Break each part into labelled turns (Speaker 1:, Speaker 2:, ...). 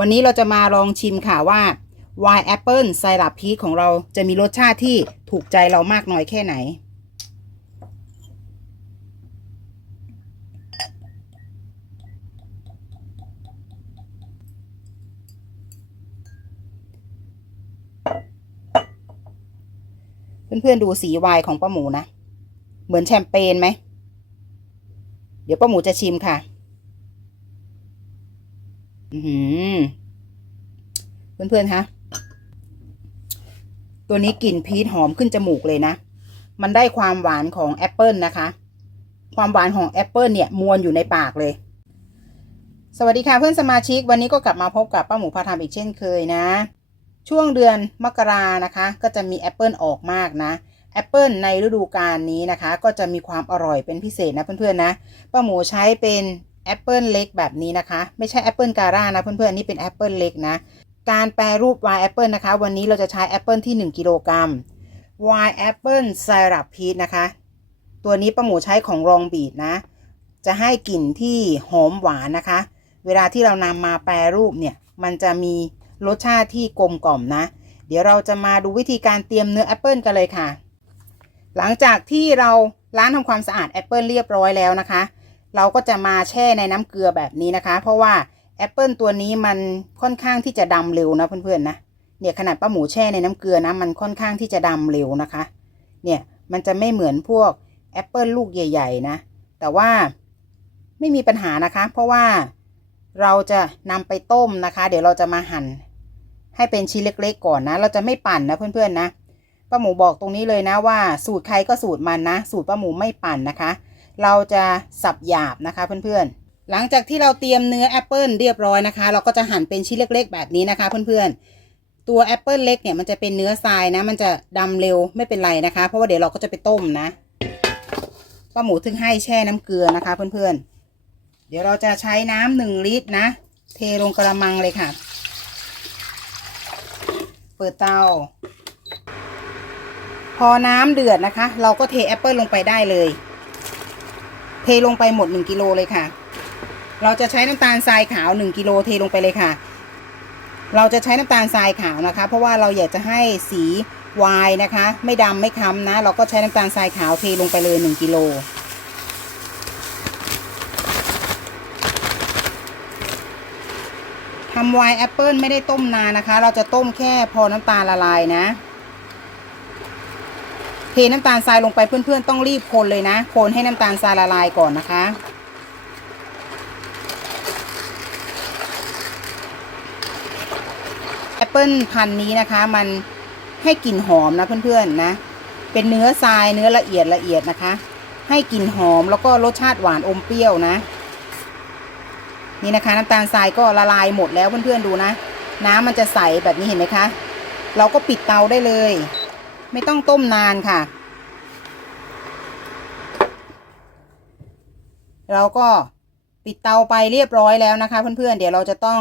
Speaker 1: วันนี้เราจะมาลองชิมค่ะว่าวายแอปเปิลไซรัปพีชของเราจะมีรสชาติที่ถูกใจเรามากน้อยแค่ไหน เพื่อนๆดูสีวายของป้าหมูนะ เหมือนแชมเปญไหม เดี๋ยวป้าหมูจะชิมค่ะ เพื่อนๆคะตัวนี้กลิ่นพีชหอมขึ้นจมูกเลยนะ มันได้ความหวานของแอปเปิลนะคะ ความหวานของแอปเปิลเนี่ยมวนอยู่ในปากเลย สวัสดีค่ะเพื่อนสมาชิก วันนี้ก็กลับมาพบกับป้าหมูพาทำอีกเช่นเคยนะ ช่วงเดือนมกรานะคะ ก็จะมีแอปเปิลออกมากนะแอปเปิลในฤดูกาลนี้นะคะ ก็จะมีความอร่อยเป็นพิเศษนะเพื่อนๆนะป้าหมูใช้เป็น แอปเปิลเล็กแบบนี้นะคะ ไม่ใช่แอปเปิลการ่านะเพื่อนๆนี่เป็นแอปเปิลเล็กนะ การแปรรูปวน์แอปเปิลนะคะ วันนี้เราจะใช้แอปเปิลที่ 1 กิโลกรัมวน์แอปเปิลไซรัปพีชนะคะ ตัวนี้ป้าหมูใช้ของรองบีดนะ จะให้กลิ่นที่หอมหวานนะคะ เวลาที่เรานำมาแปรรูปเนี่ย มันจะมีรสชาติที่กลมกล่อมนะ เดี๋ยวเราจะมาดูวิธีการเตรียมเนื้อแอปเปิลกันเลยค่ะ หลังจากที่เราล้างทำความสะอาดแอปเปิลเรียบร้อยแล้วนะคะ เราก็จะมาแช่ในน้ำเกลือแบบนี้นะคะ เพราะว่าแอปเปิลตัวนี้มันค่อนข้างที่จะดำเร็วนะเพื่อนๆนะเนี่ยขนาดป้าหมูแช่ในน้ำเกลือนะมันค่อนข้างที่จะดำเร็วนะคะ เนี่ยมันจะไม่เหมือนพวกแอปเปิลลูกใหญ่ ๆ นะ แต่ว่าไม่มีปัญหานะคะ เพราะว่าเราจะนำไปต้มนะคะ เดี๋ยวเราจะมาหั่นให้เป็นชิ้นเล็ก ๆ ก่อนนะ เราจะไม่ปั่นนะเพื่อนๆนะป้าหมูบอกตรงนี้เลยนะว่า สูตรใครก็สูตรมันนะ สูตรป้าหมูไม่ปั่นนะคะ เราจะสับหยาบนะคะเพื่อนๆ หลังจากที่เราเตรียมเนื้อแอปเปิลเรียบร้อยนะคะ เราก็จะหั่นเป็นชิ้นเล็ก ๆ แบบนี้นะคะเพื่อนๆ ตัวแอปเปิลเล็กเนี่ยมันจะเป็นเนื้อทรายนะ มันจะดำเร็วไม่เป็นไรนะคะ เพราะว่าเดี๋ยวเราก็จะไปต้มนะป้าหมูถึงให้แช่น้ำเกลือนะคะเพื่อนๆ เดี๋ยวเราจะใช้น้ำหนึ่งลิตรนะ เทลงกระมังเลยค่ะ เปิดเตา พอน้ำเดือดนะคะ เราก็เทแอปเปิลลงไปได้เลย เทลงไปหมด 1กิโลเลยค่ะ เราจะใช้น้ำตาลทรายขาว 1กิโลเทลงไปเลยค่ะ เราจะใช้น้ำตาลทรายขาวนะคะ เพราะว่าเราอยากจะให้สีวายนะคะ ไม่ดำไม่ค้ำนะ เราก็ใช้น้ำตาลทรายขาวเทลงไปเลย 1กิโลทำไวน์แอปเปิลไม่ได้ต้มนานนะคะ เราจะต้มแค่พอน้ำตาลละลายนะ เทน้ำตาลทรายลงไปเพื่อนๆ ต้องรีบคนเลยนะ คนให้น้ำตาลทรายละลายก่อนนะคะ แอปเปิลพันนี้นะคะ มันให้กลิ่นหอมนะเพื่อนๆนะ เป็นเนื้อทรายเนื้อละเอียดละเอียดนะคะ ให้กลิ่นหอมแล้วก็รสชาติหวานอมเปรี้ยวนะ นี่นะคะน้ำตาลทรายก็ละลายหมดแล้วเพื่อนๆดูนะ น้ำมันจะใสแบบนี้เห็นไหมคะ เราก็ปิดเตาได้เลย ไม่ต้องต้มนานค่ะ เราก็ปิดเตาไปเรียบร้อยแล้วนะคะ เพื่อนๆ เดี๋ยวเราจะต้อง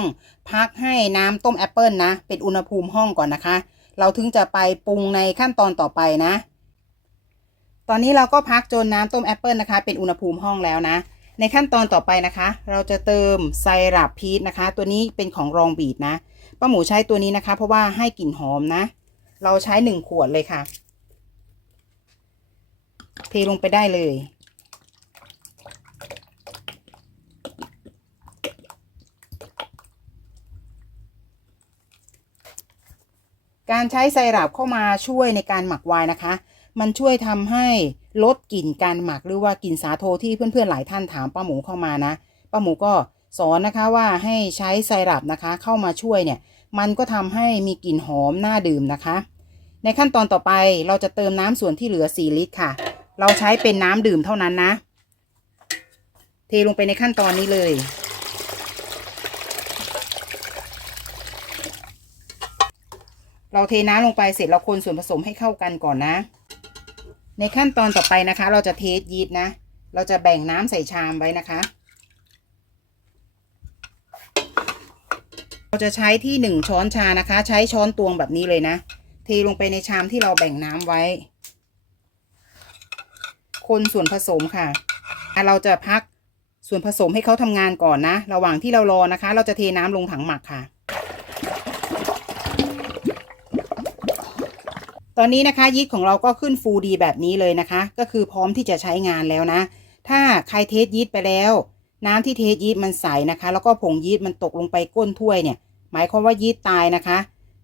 Speaker 1: พักให้น้ำต้มแอปเปิลนะ เป็นอุณหภูมิห้องก่อนนะคะ เราถึงจะไปปรุงในขั้นตอนต่อไปนะ ตอนนี้เราก็พักจนน้ำต้มแอปเปิลนะคะ เป็นอุณหภูมิห้องแล้วนะ ในขั้นตอนต่อไปนะคะ เราจะเติมไซรัปพีชนะคะ ตัวนี้เป็นของรองบีดนะป้าหมูใช้ตัวนี้นะคะ เพราะว่าให้กลิ่นหอมนะ เราใช้หนึ่งขวดเลยค่ะ เทลงไปได้เลย การใช้ไซรัปเข้ามาช่วยในการหมักไวน์นะคะ มันช่วยทำให้ลดกลิ่นการหมักหรือว่ากลิ่นสาโทที่เพื่อนๆหลายท่านถามป้าหมูเข้ามานะ ป้าหมูก็สอนนะคะว่าให้ใช้ไซรัปนะคะเข้ามาช่วยเนี่ย มันก็ทำให้มีกลิ่นหอมน่าดื่มนะคะ ในขั้นตอนต่อไปเราจะเติมน้ำส่วนที่เหลือ 4 ลิตรค่ะ เราใช้เป็นน้ำดื่มเท่านั้นนะ เทลงไปในขั้นตอนนี้เลย เราเทน้ำลงไปเสร็จเราคนส่วนผสมให้เข้ากันก่อนนะ ในขั้นตอนต่อไปนะคะ เราจะเทสยีสต์นะ เราจะแบ่งน้ำใส่ชามไว้นะคะ เราจะใช้ที่หนึ่งช้อนชานะคะ ใช้ช้อนตวงแบบนี้เลยนะ เทลงไปในชามที่เราแบ่งน้ำไว้ คนส่วนผสมค่ะอะ เราจะพักส่วนผสมให้เขาทำงานก่อนนะ ระหว่างที่เรารอนะคะ เราจะเทน้ำลงถังหมักค่ะ ตอนนี้นะคะยีสต์ของเราก็ขึ้นฟูดีแบบนี้เลยนะคะ ก็คือพร้อมที่จะใช้งานแล้วนะ ถ้าใครเทสยีสต์ไปแล้ว น้ำที่เทสยีสต์มันใสนะคะ แล้วก็ผงยีสต์มันตกลงไปก้นถ้วยเนี่ย หมายความว่ายีสต์ตายนะคะ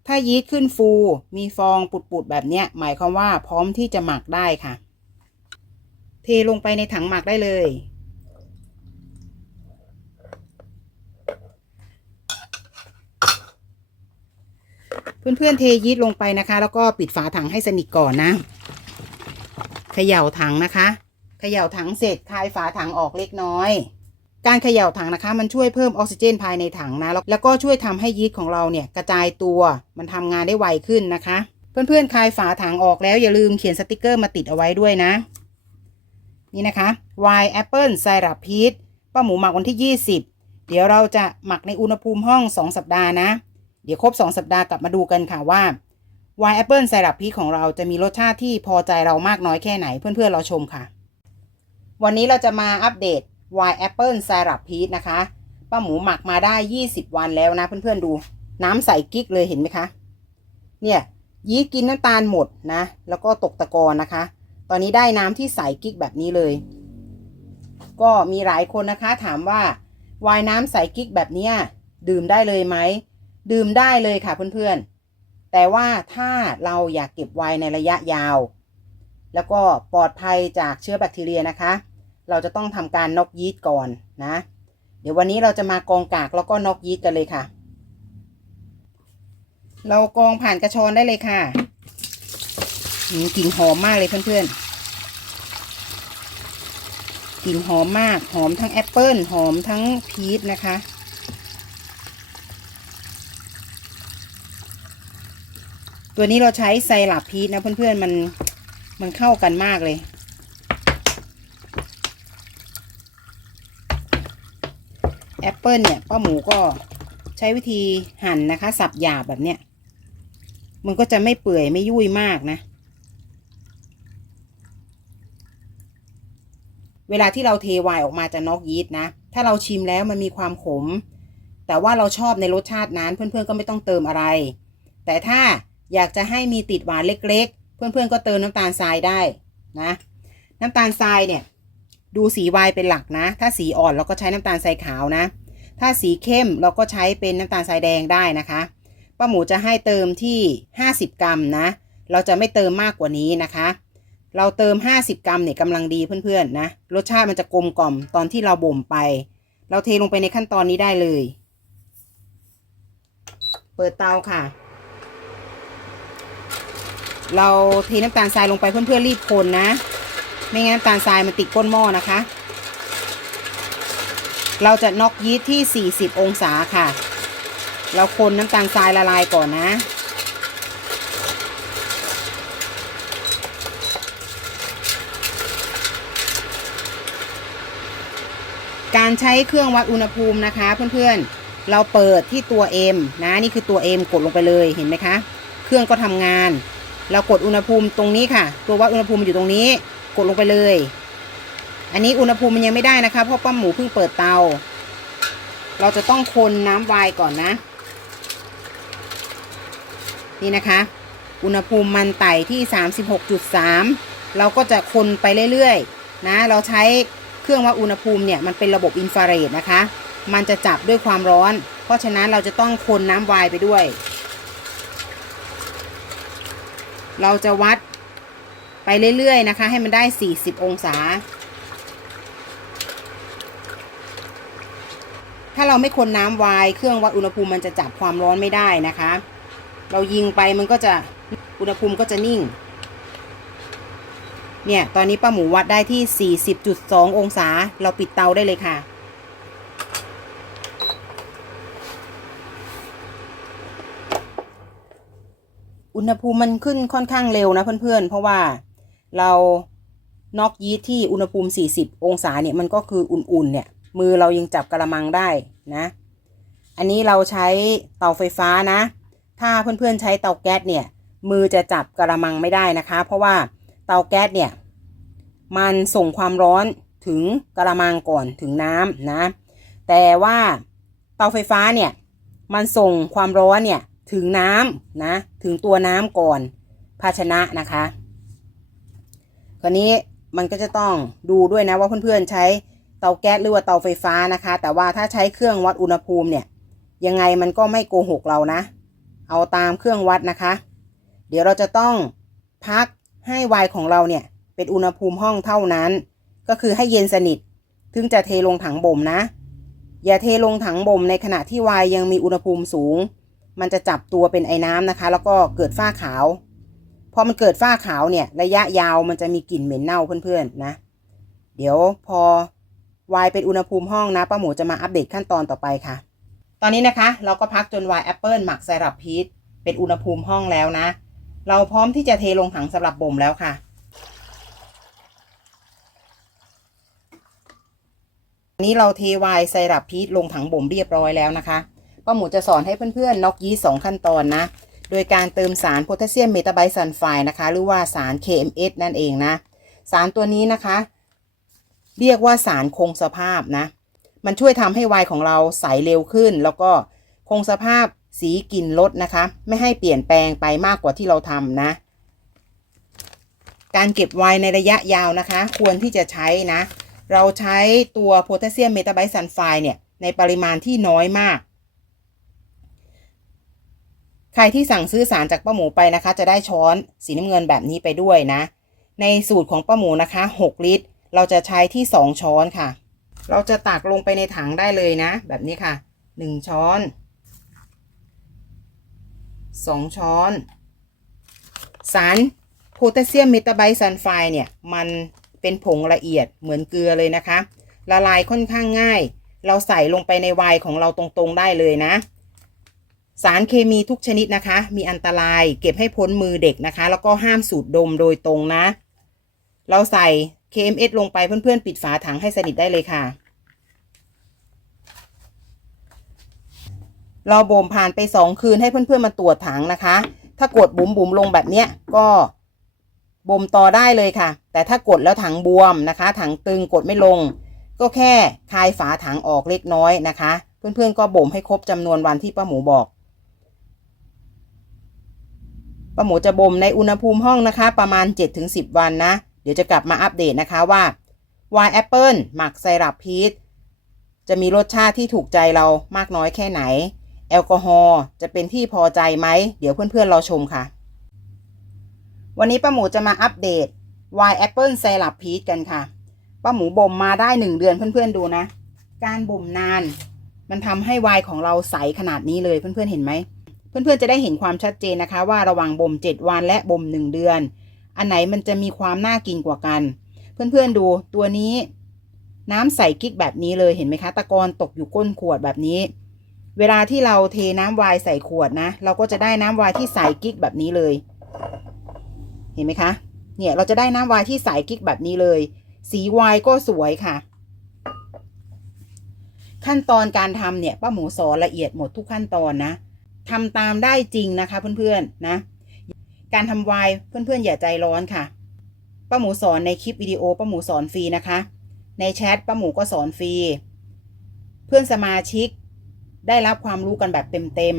Speaker 1: ถ้ายีสต์ขึ้นฟูมีฟองปุดๆแบบเนี้ย หมายความว่าพร้อมที่จะหมักได้ค่ะ เทลงไปในถังหมักได้เลย เพื่อนๆเทยีสต์ลงไปนะคะ แล้วก็ปิดฝาถังให้สนิทก่อนนะเขย่าถังนะคะเขย่าถังเสร็จคลายฝาถังออกเล็กน้อย การเขย่าถังนะคะ มันช่วยเพิ่มออกซิเจนภายในถังนะ แล้วก็ช่วยทำให้ยีสต์ของเราเนี่ยกระจายตัว มันทำงานได้ไวขึ้นนะคะ เพื่อนๆคลายฝาถังออกแล้วอย่าลืมเขียนสติกเกอร์มาติดเอาไว้ด้วยนะ นี่นะคะ Y Apple ไซรัปพีชป้าหมูหมักวันที่ 20 เดี๋ยวเราจะหมักในอุณหภูมิห้อง 2 สัปดาห์นะ เดี๋ยวครบ 2 สัปดาห์กลับมาดูกันค่ะว่า Y Apple ไซรัปพีชของเราจะมีรสชาติที่พอใจเรามากน้อยแค่ไหนเพื่อนๆเราชมค่ะ วันนี้เราจะมาอัปเดต Y Apple ไซรัปพีชนะคะ ป้าหมูหมักมาได้ 20 วันแล้วนะ เพื่อนๆดู น้ำใสกิ๊กเลยเห็นไหมคะ เนี่ยยีสต์กินน้ำตาลหมดนะ แล้วก็ตกตะกอนนะคะ ตอนนี้ได้น้ำที่ใสกิ๊กแบบนี้เลย ก็มีหลายคนนะคะ ถามว่าวายน้ำใสกิ๊กแบบนี้ดื่มได้เลยไหม ดื่มได้เลยค่ะเพื่อนๆ แต่ว่าถ้าเราอยากเก็บไวน์ในระยะยาว แล้วก็ปลอดภัยจากเชื้อแบคทีเรียนะคะ เราจะต้องทำการน็อกยีสต์ก่อนนะ เดี๋ยววันนี้เราจะมากองกากแล้วก็น็อกยีสต์กันเลยค่ะ เรากองผ่านกระชอนได้เลยค่ะกลิ่นหอมมากเลยเพื่อนๆกลิ่นหอมมากหอมทั้งแอปเปิลหอมทั้งพีชนะคะตัวนี้เราใช้ไซรัปพีชนะเพื่อนๆมันมันเข้ากันมากเลย แอปเปิลเนี่ยป้าหมูก็ใช้วิธีหั่นนะคะ สับหยาบแบบเนี้ยมันก็จะไม่เปื่อยไม่ยุ่ยมากนะ เวลาที่เราเทวน์ออกมาจะน็อกยีสต์นะ ถ้าเราชิมแล้วมันมีความขม แต่ว่าเราชอบในรสชาตินั้น เพื่อนๆก็ไม่ต้องเติมอะไร แต่ถ้าอยากจะให้มีติดหวานเล็ก ๆ เพื่อนๆก็เติมน้ำตาลทรายได้นะ น้ำตาลทรายเนี่ย ดูสีไวน์เป็นหลักนะ ถ้าสีอ่อนเราก็ใช้น้ำตาลทรายขาวนะ ถ้าสีเข้มเราก็ใช้เป็นน้ำตาลทรายแดงได้นะคะป้าหมูจะให้เติมที่ 50 กรัมนะ เราจะไม่เติมมากกว่านี้นะคะ เราเติม 50 กรัมเนี่ยกำลังดีเพื่อนๆนะ รสชาติมันจะกลมกล่อมตอนที่เราบ่มไป เราเทลงไปในขั้นตอนนี้ได้เลย เปิดเตาค่ะ เราเทน้ำตาลทรายลงไปเพื่อนๆรีบคนนะ ไม่งั้นตาลทรายมันติดก้นหม้อนะคะ เราจะน็อกยีสต์ที่ 40 องศาค่ะ เราคนน้ำตาลทรายละลายก่อนนะ การใช้เครื่องวัดอุณหภูมินะคะเพื่อนๆ เราเปิดที่ตัว M นะ นี่คือตัว M กดลงไปเลยเห็นไหมคะ เครื่องก็ทำงาน เรากดอุณหภูมิตรงนี้ค่ะ ตัววัดอุณหภูมิอยู่ตรงนี้ กดลงไปเลย อันนี้อุณหภูมิมันยังไม่ได้นะคะเพราะป้าหมูเพิ่งเปิดเตา เราจะต้องคนน้ำวายก่อนนะ นี่นะคะ อุณหภูมิมันไต่ที่ 36.3 เราก็จะคนไปเรื่อยๆ นะ เราใช้เครื่องวัดอุณหภูมิเนี่ยมันเป็นระบบอินฟราเรดนะคะ มันจะจับด้วยความร้อน เพราะฉะนั้นเราจะต้องคนน้ำวายไปด้วย เราจะวัด เรื่อยๆนะคะ ให้มันได้ 40 องศา ถ้าเราไม่คนน้ำวายเครื่องวัดอุณหภูมิมันจะจับความร้อนไม่ได้นะคะ เรายิงไปมันก็จะอุณหภูมิก็จะนิ่ง เนี่ย ตอนนี้ป้าหมูวัดได้ที่ 40.2 องศา เราปิดเตาได้เลยค่ะอุณหภูมิมันขึ้นค่อนข้างเร็วนะเพื่อนๆ เพราะว่า เราน็อกยีสต์ที่อุณหภูมิ 40 องศาเนี่ยมันก็คืออุ่นๆเนี่ย มือเรายังจับกระมังได้นะ อันนี้เราใช้เตาไฟฟ้านะ ถ้าเพื่อนๆใช้เตาแก๊สเนี่ย มือจะจับกระมังไม่ได้นะคะ เพราะว่าเตาแก๊สเนี่ยมันส่งความร้อนถึงกระมังก่อนถึงน้ำนะ แต่ว่าเตาไฟฟ้าเนี่ยมันส่งความร้อนเนี่ยถึงน้ำนะถึงตัวน้ำก่อนภาชนะนะคะ คราวนี้มันก็จะต้องดูด้วยนะว่าเพื่อนๆใช้เตาแก๊สหรือว่าเตาไฟฟ้านะคะ แต่ว่าถ้าใช้เครื่องวัดอุณหภูมิเนี่ยยังไงมันก็ไม่โกหกเรานะ เอาตามเครื่องวัดนะคะ เดี๋ยวเราจะต้องพักให้ไวน์ของเราเนี่ยเป็นอุณหภูมิห้องเท่านั้น ก็คือให้เย็นสนิทถึงจะเทลงถังบ่มนะ อย่าเทลงถังบ่มในขณะที่ไวน์ยังมีอุณหภูมิสูง มันจะจับตัวเป็นไอ้น้ำนะคะ แล้วก็เกิดฝ้าขาว พอมันเกิดฝ้าขาวเนี่ย ระยะยาวมันจะมีกลิ่นเหม็นเน่าเพื่อนๆนะ เดี๋ยวพอวน์เป็นอุณหภูมิห้องนะป้าหมูจะมาอัปเดตขั้นตอนต่อไปค่ะ ตอนนี้นะคะ เราก็พักจนวน์แอปเปิลหมักไซรัปพีชเป็นอุณหภูมิห้องแล้วนะ เราพร้อมที่จะเทลงถังสำหรับบ่มแล้วค่ะอันนี้เราเทวน์ไซรัปพีชลงถังบ่มเรียบร้อยแล้วนะคะป้าหมูจะสอนให้เพื่อนๆน็อกยีสองขั้นตอนนะ โดยการเติมสารโพแทสเซียมเมตาไบซัลไฟด์นะคะ หรือว่าสาร KMS นั่นเองนะ สารตัวนี้นะคะ เรียกว่าสารคงสภาพนะ มันช่วยทำให้ไวน์ของเราใสเร็วขึ้น แล้วก็คงสภาพสีกลิ่นลดนะคะ ไม่ให้เปลี่ยนแปลงไปมากกว่าที่เราทำนะ การเก็บไวน์ในระยะยาวนะคะ ควรที่จะใช้นะ เราใช้ตัวโพแทสเซียมเมตาไบซัลไฟด์เนี่ยในปริมาณที่น้อยมาก ใครที่สั่งซื้อสารจากป้าหมูไปนะคะ จะได้ช้อนสีน้ำเงินแบบนี้ไปด้วยนะ ในสูตรของป้าหมูนะคะ 6 ลิตร เราจะใช้ที่ 2 ช้อนค่ะ เราจะตักลงไปในถังได้เลยนะ แบบนี้ค่ะ 1 ช้อน 2 ช้อน สารโพแทสเซียมเมตาไบซัลไฟด์เนี่ย มันเป็นผงละเอียดเหมือนเกลือเลยนะคะ ละลายค่อนข้างง่าย เราใส่ลงไปในไวน์ของเราตรงๆได้เลยนะ สารเคมีทุกชนิดนะคะ มีอันตรายเก็บให้พ้นมือเด็กนะคะ แล้วก็ห้ามสูดดมโดยตรงนะ เราใส่ KMS ลงไปเพื่อนๆ ปิดฝาถังให้สนิทได้เลยค่ะ เราบ่มผ่านไปสองคืนให้เพื่อนๆมาตรวจถังนะคะ ถ้ากดบุ๋มบุ๋มลงแบบเนี้ยก็บ่มต่อได้เลยค่ะ แต่ถ้ากดแล้วถังบวมนะคะ ถังตึงกดไม่ลง ก็แค่คลายฝาถังออกเล็กน้อยนะคะ เพื่อนๆก็บ่มให้ครบจำนวนวันที่ป้าหมูบอก ป้าหมูจะบ่มในอุณหภูมิห้องนะคะ ประมาณ 7-10 วันนะ เดี๋ยวจะกลับมาอัปเดตนะคะว่าไวน์แอปเปิลหมักไซรัปพีชจะมีรสชาติที่ถูกใจเรามากน้อยแค่ไหน แอลกอฮอล์จะเป็นที่พอใจไหม เดี๋ยวเพื่อนๆรอชมค่ะ วันนี้ป้าหมูจะมาอัปเดตไวน์แอปเปิลไซรัปพีชกันค่ะป้าหมูบ่มมาได้หนึ่งเดือนเพื่อนๆดูนะ การบ่มนาน มันทำให้ไวน์ของเราใสขนาดนี้เลยเพื่อนๆเห็นไหม เพื่อนๆจะได้เห็นความชัดเจนนะคะ ว่าระหว่างบ่ม 7 วันและบ่ม 1 เดือน อันไหนมันจะมีความน่ากินกว่ากัน เพื่อนๆดูตัวนี้ น้ำใสกิ๊กแบบนี้เลยเห็นไหมคะ ตะกอนตกอยู่ก้นขวดแบบนี้ เวลาที่เราเทน้ำวน์ใส่ขวดนะ เราก็จะได้น้ำวน์ที่ใสกิ๊กแบบนี้เลย เห็นไหมคะ เนี่ยเราจะได้น้ำวน์ที่ใสกิ๊กแบบนี้เลย สีวน์ก็สวยค่ะขั้นตอนการทำเนี่ยป้าหมูสอนละเอียดหมดทุกขั้นตอนนะ ทำตามได้จริงนะคะเพื่อนๆนะการทำวน์เพื่อนๆอย่าใจร้อนค่ะป้าหมูสอนในคลิปวิดีโอป้าหมูสอนฟรีนะคะ ในแชทป้าหมูก็สอนฟรีเพื่อนสมาชิกได้รับความรู้กันแบบเต็ม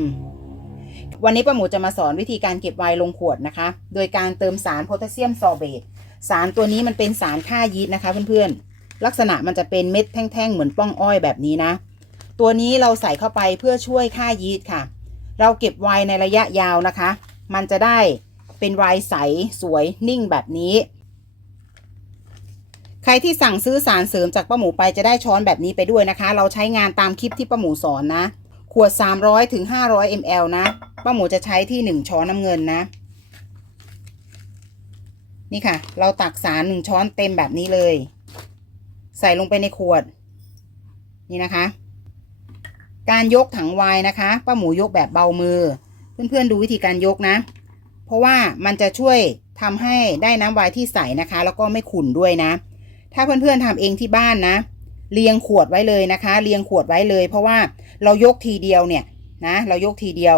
Speaker 1: ๆ วันนี้ป้าหมูจะมาสอนวิธีการเก็บไวน์ลงขวดนะคะ โดยการเติมสารโพแทสเซียมซอร์เบต สารตัวนี้มันเป็นสารฆ่ายีสต์นะคะเพื่อนๆ ลักษณะมันจะเป็นเม็ดแท่งๆ เหมือนป้องอ้อยแบบนี้นะ ตัวนี้เราใส่เข้าไปเพื่อช่วยฆ่ายีสต์ค่ะ เราเก็บไวในระยะยาวนะคะ มันจะได้เป็นไวใสสวยนิ่งแบบนี้ ใครที่สั่งซื้อสารเสริมจากป้าหมูไปจะได้ช้อนแบบนี้ไปด้วยนะคะ เราใช้งานตามคลิปที่ป้าหมูสอนนะ ขวด 300ถึง500 ml นะ ป้าหมูจะใช้ที่ 1 ช้อนน้ำเงินนะ นี่ค่ะ เราตักสาร 1 ช้อนเต็มแบบนี้เลย ใส่ลงไปในขวด นี่นะคะ การยกถังวน์นะคะป้าหมูยกแบบเบามือ เพื่อนๆดูวิธีการยกนะ เพราะว่ามันจะช่วยทำให้ได้น้ำไวน์ที่ใสนะคะ แล้วก็ไม่ขุ่นด้วยนะ ถ้าเพื่อนๆทำเองที่บ้านนะเรียงขวดไว้เลยนะคะ เรียงขวดไว้เลย เพราะว่าเรายกทีเดียวเนี่ยนะ เรายกทีเดียว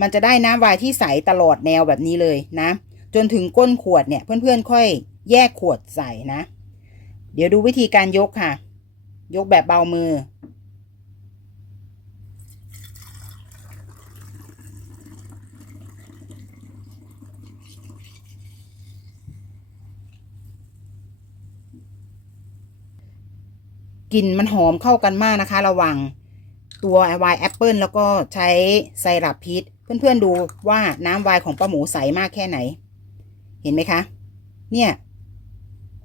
Speaker 1: มันจะได้น้ำไวน์ที่ใสตลอดแนวแบบนี้เลยนะ จนถึงก้นขวดเนี่ยเพื่อนๆค่อยแยกขวดใส่นะ เดี๋ยวดูวิธีการยกค่ะ ยกแบบเบามือ กลิ่นมันหอมเข้ากันมากนะคะ ระหว่างตัวไวน์แอปเปิลแล้วก็ใช้ไซรัปพีชเพื่อนๆดูว่าน้ำไวน์ของป้าหมูใสมากแค่ไหน เห็นไหมคะ เนี่ย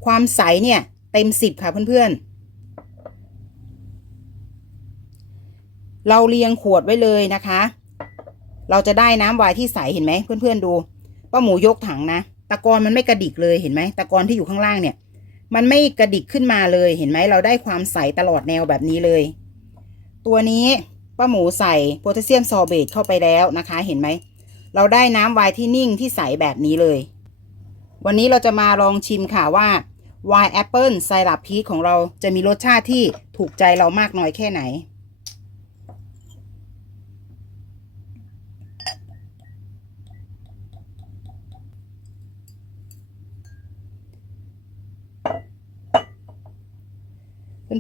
Speaker 1: ความใสเนี่ย เต็มสิบค่ะเพื่อนๆเราเรียงขวดไว้เลยนะคะ เราจะได้น้ำไวน์ที่ใสเห็นไหมเพื่อนๆดู ป้าหมูยกถังนะ ตะกอนมันไม่กระดิกเลยเห็นไหมตะกอนที่อยู่ข้างล่างเนี่ย มันไม่กระดิกขึ้นมาเลยเห็นไหมเราได้ความใสตลอดแนวแบบนี้เลย ตัวนี้ป้าหมูใส่โพแทสเซียมซอร์เบตเข้าไปแล้วนะคะ เห็นไหม เราได้น้ำไวน์ที่นิ่งที่ใสแบบนี้เลย วันนี้เราจะมาลองชิมค่ะว่าไวน์แอปเปิลไซรัปพีชของเราจะมีรสชาติที่ถูกใจเรามากน้อยแค่ไหน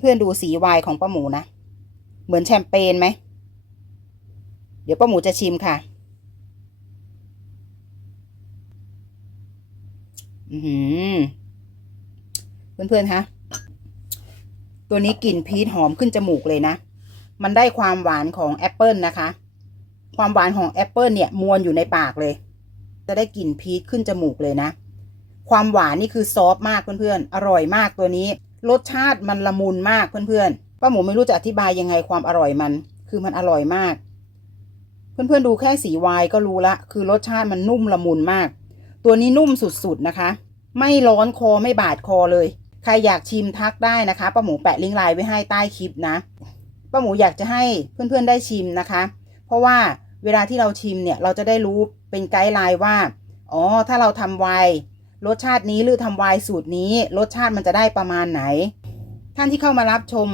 Speaker 1: เพื่อนๆดูสีไวน์ของป้าหมูนะ เหมือนแชมเปญไหม เดี๋ยวป้าหมูจะชิมค่ะ อือหือเพื่อนๆคะตัวนี้กลิ่นพีชหอมขึ้นจมูกเลยนะ มันได้ความหวานของแอปเปิลนะคะ ความหวานของแอปเปิลเนี่ยมวนอยู่ในปากเลย จะได้กลิ่นพีชขึ้นจมูกเลยนะ ความหวานนี่คือซอฟมากเพื่อนๆ อร่อยมากตัวนี้ รสชาติมันละมุนมากเพื่อนๆ ป้าหมูไม่รู้จะอธิบายยังไงความอร่อยมัน คือมันอร่อยมาก เพื่อนๆดูแค่สีวายก็รู้ละ คือรสชาติมันนุ่มละมุนมาก ตัวนี้นุ่มสุดๆนะคะ ไม่ร้อนคอไม่บาดคอเลย ใครอยากชิมทักได้นะคะป้าหมูแปะลิงก์ไลน์ไว้ให้ใต้คลิปนะ ป้าหมูอยากจะให้เพื่อนๆได้ชิมนะคะ เพราะว่าเวลาที่เราชิมเนี่ยเราจะได้รู้เป็นไกด์ไลน์ว่า อ๋อ ถ้าเราทำไวน์ รสชาตินี้หรือทำไวน์สูตรนี้ รสชาติมันจะได้ประมาณไหน ท่านที่เข้ามารับชม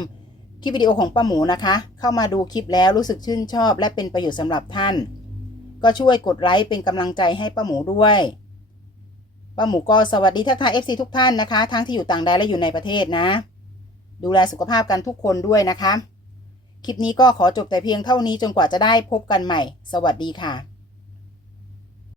Speaker 1: คลิปวิดีโอของป้าหมูนะคะ เข้ามาดูคลิปแล้วรู้สึกชื่นชอบ และเป็นประโยชน์สำหรับท่าน ก็ช่วยกดไลค์เป็นกำลังใจให้ป้าหมูด้วยป้าหมูก็สวัสดีทักทาย FC ทุกท่านนะคะ ทั้งที่อยู่ต่างแดนและอยู่ในประเทศนะ ดูแลสุขภาพกันทุกคนด้วยนะคะ คลิปนี้ก็ขอจบแต่เพียงเท่านี้จนกว่าจะได้พบกันใหม่ สวัสดีค่ะ